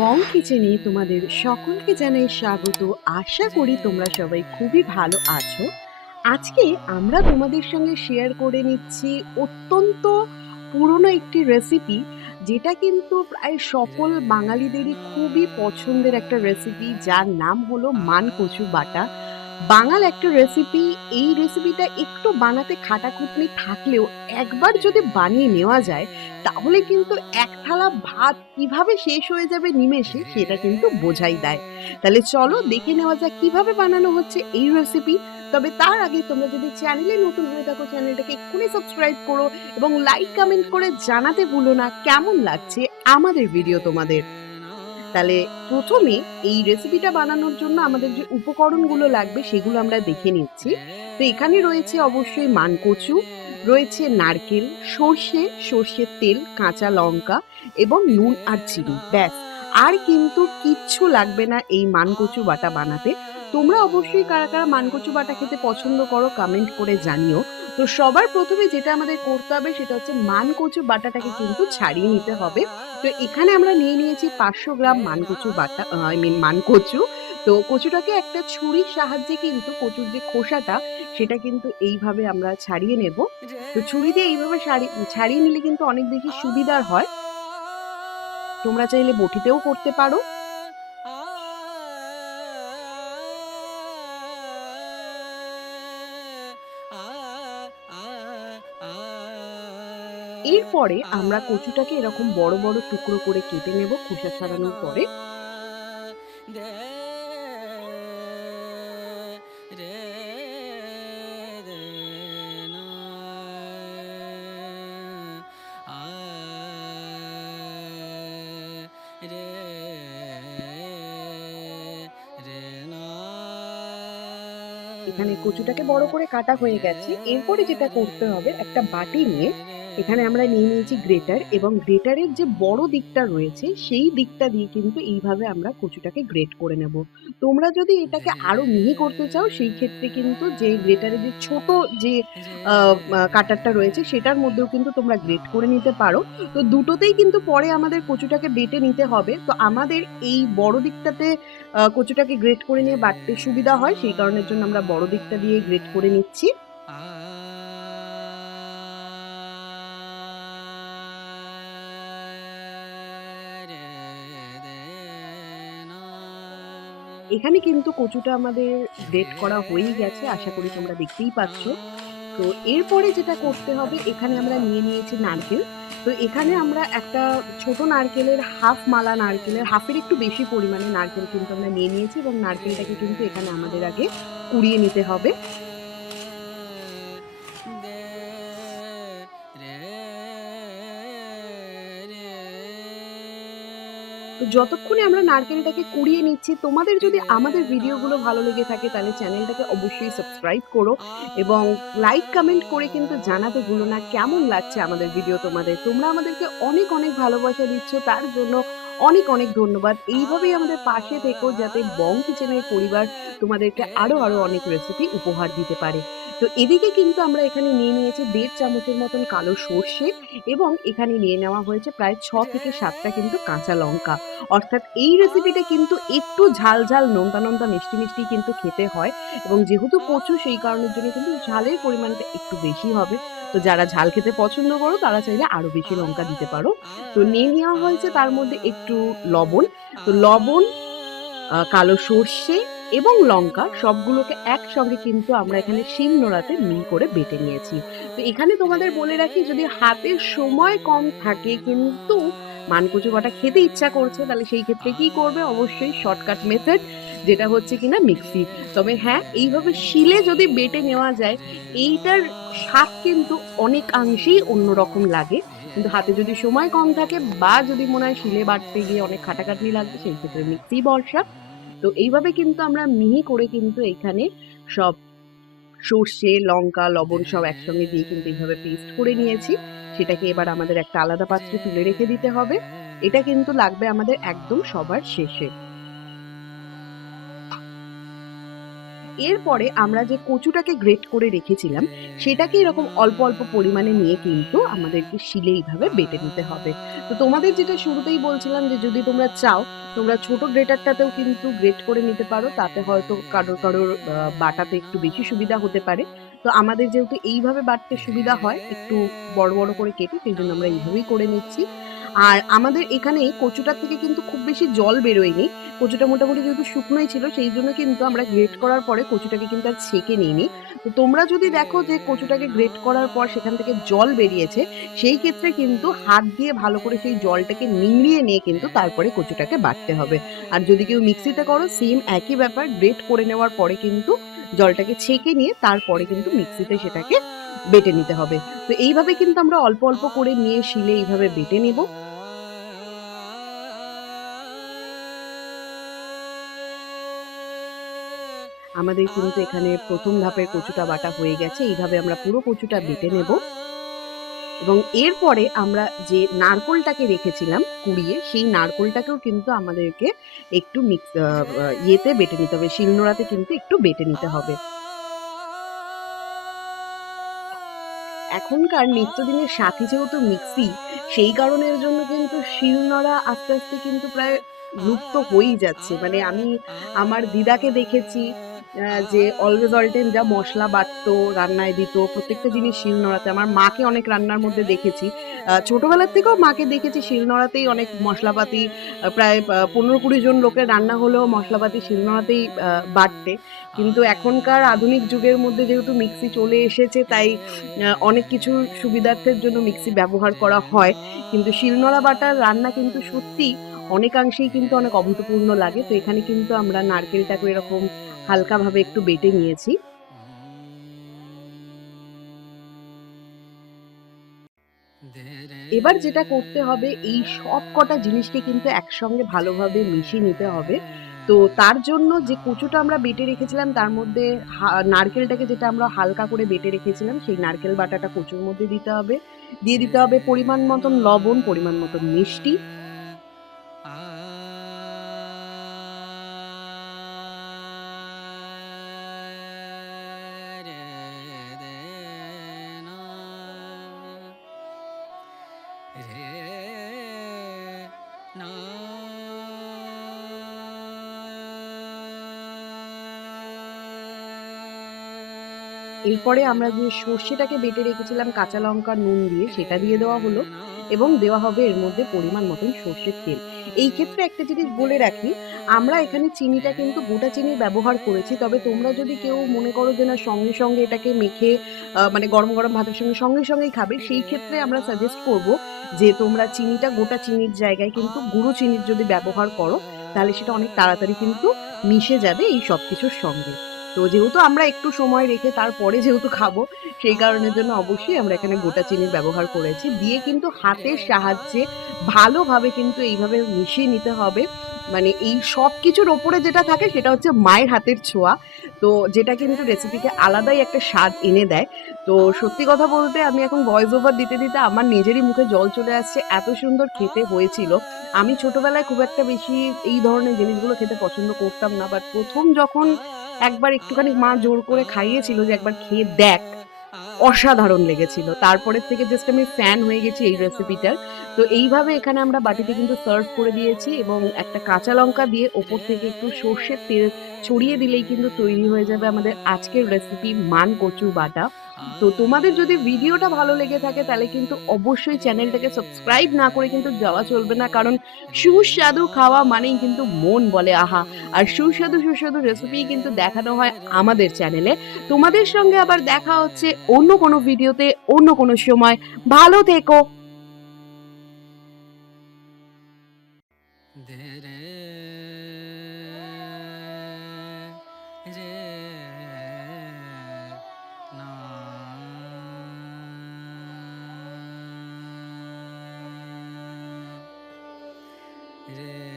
বং কিচেনে তোমাদের সকলকে জানাই স্বাগত। আশা করি তোমরা সবাই খুবই ভালো আছো। আজকে আমরা তোমাদের সঙ্গে শেয়ার করে নিচ্ছি অত্যন্ত পুরনো একটি রেসিপি, যেটা কিন্তু প্রায় সকল বাঙালিদেরই খুবই পছন্দের একটা রেসিপি, যার নাম হলো মানকচু বাটা। বাঙাল একটা রেসিপি। এই রেসিপিটা একটু বানাতে খাটাখুটনি থাকলেও একবার যদি বানিয়ে নেওয়া যায়, তাহলে কিন্তু এক থালা ভাত কিভাবে শেষ হয়ে যাবে নিমেষে সেটা কিন্তু বোঝাই দেয়। তাহলে চলো দেখে নেওয়া যাক কিভাবে বানানো হচ্ছে এই রেসিপি। তবে তার আগে তোমরা যদি চ্যানেলে নতুন হয়ে থাকো, চ্যানেলটাকে এক্ষুনি সাবস্ক্রাইব করো এবং লাইক কমেন্ট করে জানাতে ভুলো না কেমন লাগছে আমাদের ভিডিও তোমাদের। তাহলে প্রথমে এই রেসিপিটা বানানোর জন্য আমাদের যে উপকরণগুলো লাগবে সেগুলো আমরা দেখে নিচ্ছি। তো এখানে রয়েছে অবশ্যই মানকচু, রয়েছে নারকেল, সর্ষে, সর্ষের তেল, কাঁচা লঙ্কা এবং নুন আর চিনি, ব্যাস। আর কিন্তু কিচ্ছু লাগবে না এই মানকচু বাটা বানাতে। তোমরা অবশ্যই কারা কারা মানকচু বাটা খেতে পছন্দ করো কমেন্ট করে জানিও। তো সবার প্রথমে যেটা আমাদের করতে হবে সেটা হচ্ছে মানকচু বাটাটাকে কিন্তু ছাড়িয়ে নিতে হবে। তো এখানে আমরা নিয়ে নিয়েছি 500 গ্রাম মানকচু বাটা, মানকচু। তো কচুটাকে একটা ছুরির সাহায্যে কিন্তু কচুর যে খোসাটা সেটা কিন্তু এইভাবে আমরা ছাড়িয়ে নেব। তো ছুরি দিয়ে এইভাবে ছাড়িয়ে নিলে কিন্তু অনেক বেশি সুবিধার হয়। তোমরা চাইলে বটিতেও করতে পারো। এরপরে আমরা কচুটাকে এরকম বড় বড় টুকরো করে কেটে নেব খোসা ছাড়ানোর পরে। এখানে কচুটাকে বড় করে কাটা হয়ে গেছে। এরপরে যেটা করতে হবে, একটা বাটি নিয়ে এখানে আমরা নিয়ে নিয়েছি গ্রেটার, এবং গ্রেটারের যে বড় দিকটা রয়েছে সেই দিকটা দিয়ে কিন্তু এইভাবে আমরা কচুটাকে গ্রেট করে নেব। তোমরা যদি এটাকে আরো মিহি করতে চাও সেই ক্ষেত্রে কিন্তু যে গ্রেটারের যে ছোট যে কাটারটা রয়েছে সেটার মধ্যেও কিন্তু তোমরা গ্রেট করে নিতে পারো। তো দুটোতেই কিন্তু পরে আমাদের কচুটাকে বেটে নিতে হবে। তো আমাদের এই বড় দিকটাতে কচুটাকে গ্রেট করে নিয়ে বাটতে সুবিধা হয়, সেই কারণের জন্য আমরা বড় দিকটা দিয়ে গ্রেট করে নিচ্ছি। এখানে কিন্তু কচুটা আমাদের গ্রেট করা হয়েই গেছে, আশা করি তোমরা দেখতেই পাচ্ছ। তো এরপরে যেটা করতে হবে, এখানে আমরা নিয়ে নিয়েছি নারকেল। তো এখানে আমরা একটা ছোট নারকেলের হাফ মালা, নারকেলের হাফের একটু বেশি পরিমাণে নারকেল কিন্তু আমরা নিয়ে নিয়েছি, এবং নারকেলটাকে কিন্তু এখানে আমাদের আগে কুড়িয়ে নিতে হবে। তো যতক্ষণে আমরা নারকেলটাকে কুড়িয়ে নিচ্ছি, তোমাদের যদি আমাদের ভিডিওগুলো ভালো লেগে থাকে তাহলে চ্যানেলটাকে অবশ্যই সাবস্ক্রাইব করো এবং লাইক কমেন্ট করে কিন্তু জানাতে ভুলো না কেমন লাগছে আমাদের ভিডিও তোমাদের। তোমরা আমাদেরকে অনেক অনেক ভালোবাসা দিচ্ছ, তার জন্য অনেক অনেক ধন্যবাদ। এইভাবেই আমাদের পাশে থেকো যাতে বং কিচেনের পরিবার তোমাদেরকে আরো আরো অনেক রেসিপি উপহার দিতে পারে। তো এদিকে কিন্তু আমরা এখানে নিয়ে নিয়েছি 1.5 চামচের মতন কালো সর্ষে, এবং এখানে নিয়ে নেওয়া হয়েছে প্রায় 6 থেকে 7টা কিন্তু কাঁচা লঙ্কা। অর্থাৎ এই রেসিপিটা কিন্তু একটু ঝাল ঝাল, নোনতা নোনতা, মিষ্টি মিষ্টি কিন্তু খেতে হয়, এবং যেহেতু কচু সেই কারণের জন্য কিন্তু ঝালের পরিমাণটা একটু বেশি হবে। তো যারা ঝাল খেতে পছন্দ করো তারা চাইলে আরো বেশি লঙ্কা দিতে পারো। তো নিয়ে নেওয়া হয়েছে তার মধ্যে একটু লবণ। তো লবণ, কালো সর্ষে এবং লঙ্কা সবগুলোকে একসঙ্গে কিন্তু আমরা এখানে শিলনোড়াতে মিহি করে বেটে নিয়েছি। তো এখানে তোমাদের বলে রাখি, যদি হাতে সময় কম থাকে কিন্তু মানকচু বাটা খেতে ইচ্ছা করছে, তাহলে সেই ক্ষেত্রে কি করবে, অবশ্যই শর্টকাট মেথড, যেটা হচ্ছে কিনা মিক্সি। তবে হ্যাঁ, এইভাবে শিলে যদি বেটে নেওয়া যায়, এইটার স্বাদ কিন্তু অনেকাংশেই অন্যরকম লাগে। কিন্তু হাতে যদি সময় কম থাকে বা যদি মনে হয় শিলে বাটতে গিয়ে অনেক খাটাখাটনি লাগবে, সেই ক্ষেত্রে মিক্সি ভরসা। তো এইভাবে কিন্তু আমরা মিহি করে কিন্তু এখানে সব সর্ষে, লঙ্কা, লবণ সব একসঙ্গে দিয়ে কিন্তু এইভাবে পেস্ট করে নিয়েছি। সেটাকে এবার আমাদের একটা আলাদা পাত্রে তুলে রেখে দিতে হবে। এটা কিন্তু লাগবে আমাদের একদম সবার শেষে। এরপরে আমরা যে কচুটাকে গ্রেট করে রেখেছিলাম সেটাকে এরকম অল্প অল্প পরিমাণে নিয়ে কিন্তু আমাদেরকে শিলে এইভাবে বেটে নিতে হবে। তো তোমাদের যেটা শুরুতেই বলছিলাম যে যদি তোমরা চাও তোমরা ছোট গ্রেটারটাতেও কিন্তু গ্রেট করে নিতে পারো, তাতে হয়তো কারোর কারোর বাটাতে একটু বেশি সুবিধা হতে পারে। তো আমাদের যেহেতু এইভাবে বাটতে সুবিধা হয় একটু বড় বড় করে কেটে, সেই জন্য আমরা এইভাবেই করে নিচ্ছি। আর আমাদের এখানে কচুটার থেকে কিন্তু খুব বেশি জল বেরোয়নি, কচুটা মোটামুটি যেহেতু শুকনোই ছিল সেই জন্য কিন্তু আমরা গ্রেট করার পরে কচুটাকে কিন্তু আর ছেঁকে নিইনি। তো তোমরা যদি দেখো যে কচুটাকে গ্রেট করার পর সেখান থেকে জল বেরিয়েছে, সেই ক্ষেত্রে কিন্তু হাত দিয়ে ভালো করে সেই জলটাকে নিংড়িয়ে নিয়ে কিন্তু তারপরে কচুটাকে বাটতে হবে। আর যদি কেউ মিক্সিতে করো সেম একই ব্যাপার, গ্রেট করে নেওয়ার পরে কিন্তু জলটাকে ছেঁকে নিয়ে তারপরে কিন্তু মিক্সিতে সেটাকে বেটে নিতে হবে। তো এইভাবে কিন্তু আমরা অল্প অল্প করে নিয়ে শিলে এইভাবে বেটে নেব। আমাদের কিন্তু এখানে প্রথম ধাপের কচুটা বাটা হয়ে গেছে, এইভাবে আমরা পুরো কচুটা বেটে নেব। এবং এরপরে আমরা যে নারকোলটাকে রেখেছিলাম কুড়িয়ে, সেই নারকোলটাকেও কিন্তু আমাদেরকে একটু ইয়েতে বেটে নিতে হবে, শিলনোড়াতে কিন্তু একটু বেটে নিতে হবে। এখনকার নিত্যদিনের সাথী যেহেতু মিক্সি, সেই কারণের জন্য কিন্তু শিলনোড়া আস্তে আস্তে কিন্তু প্রায় লুপ্ত হয়েই যাচ্ছে। মানে আমি আমার দিদাকে দেখেছি যে অলওয়েজ অল টাইম যা মশলা বাটতো রান্নায় দিত প্রত্যেকটা জিনিস শিলনোড়াতে। আমার মাকে অনেক রান্নার মধ্যে দেখেছি, ছোটবেলার থেকেও মাকে দেখেছি শিলনোড়াতেই অনেক মশলাপাতি, প্রায় 15-20 জন লোকের রান্না হলেও মশলাপাতি শিলনোড়াতেই বাটতে। কিন্তু এখনকার আধুনিক যুগের মধ্যে যেহেতু মিক্সি চলে এসেছে, তাই অনেক কিছু সুবিধার্থের জন্য মিক্সি ব্যবহার করা হয়, কিন্তু শিলনোড়া বাটার রান্না কিন্তু সত্যি অনেকাংশেই কিন্তু অনেক অভূতপূর্ণ লাগে। তো এখানে কিন্তু আমরা নারকেলটাকে এরকম হালকাভাবে একটু বেটে নিয়েছি। এবার যেটা করতে হবে, এই সব কটা জিনিসকে কিন্তু একসঙ্গে ভালোভাবে মিশিয়ে নিতে হবে। তো তার জন্য যে কচুটা আমরা বেটে রেখেছিলাম তার মধ্যে নারকেলটাকে যেটা আমরা হালকা করে বেটে রেখেছিলাম সেই নারকেল বাটাটা কচুর মধ্যে দিতে হবে। দিয়ে দিতে হবে পরিমাণ মতন লবণ, পরিমাণ মতন মিষ্টি। এরপরে আমরা যে সর্ষেটাকে বেটে রেখেছিলাম কাঁচা লঙ্কা নুন দিয়ে, সেটা দিয়ে দেওয়া হলো এবং দেওয়া হবে এর মধ্যে পরিমাণ মতন সর্ষের তেল। এই ক্ষেত্রে একটা জিনিস বলে রাখি, আমরা এখানে চিনিটা কিন্তু গোটা চিনির ব্যবহার করেছি। তবে তোমরা যদি কেউ মনে করো যে না সঙ্গে সঙ্গে এটাকে মেখে মানে গরম গরম ভাতের সঙ্গে সঙ্গে সঙ্গেই খাবে, সেই ক্ষেত্রে আমরা সাজেস্ট করব যে তোমরা চিনিটা গোটা চিনির জায়গায় কিন্তু গুঁড়ো চিনির যদি ব্যবহার করো, তাহলে সেটা অনেক তাড়াতাড়ি কিন্তু মিশে যাবে এই সব কিছুর সঙ্গে। তো যেহেতু আমরা একটু সময় রেখে তারপরে যেহেতু খাবো, সেই কারণের জন্য অবশ্যই আমরা এখানে গোটা চিনির ব্যবহার করেছি। দিয়ে কিন্তু হাতের সাহায্যে ভালোভাবে কিন্তু এইভাবে মিশিয়ে নিতে হবে। মানে এই সবকিছুর ওপরে যেটা থাকে সেটা হচ্ছে মায়ের হাতের ছোঁয়া। তো যেটা কিন্তু রেসিপিকে আলাদাই একটা স্বাদ এনে দেয়। তো সত্যি কথা বলতে আমি এখন ভয়েস ওভার দিতে দিতে আমার নিজেরই মুখে জল চলে আসছে, এত সুন্দর খেতে হয়েছিল। আমি ছোটবেলায় খুব একটা বেশি এই ধরনের জিনিসগুলো খেতে পছন্দ করতাম না, বাট প্রথম যখন একবার একটুখানি মা জোর করে খাইয়েছিল যে একবার খেয়ে দেখ, অসাধারণ লেগেছিল। তারপরের থেকে জাস্ট আমি ফ্যান হয়ে গেছি এই রেসিপিটার। তো এইভাবে এখানে আমরা বাটিতে কিন্তু সার্ভ করে দিয়েছি এবং একটা কাঁচা লঙ্কা দিয়ে ওপর থেকে একটু সর্ষের তেল ছড়িয়ে দিলেই কিন্তু তৈরি হয়ে যাবে আমাদের আজকের রেসিপি মান কচু বাটা। তো তোমাদের যদি ভিডিওটা ভালো লেগে থাকে তাহলে কিন্তু অবশ্যই চ্যানেলটাকে সাবস্ক্রাইব না করে কিন্তু যাওয়া চলবে না, কারণ সুস্বাদু খাওয়া মানেই কিন্তু মন বলে আহা। আর সুস্বাদু সুস্বাদু রেসিপি কিন্তু দেখানো হয় আমাদের চ্যানেলে। তোমাদের সঙ্গে আবার দেখা হচ্ছে অন্য কোনো ভিডিওতে অন্য কোনো সময়। ভালো থেকো। রে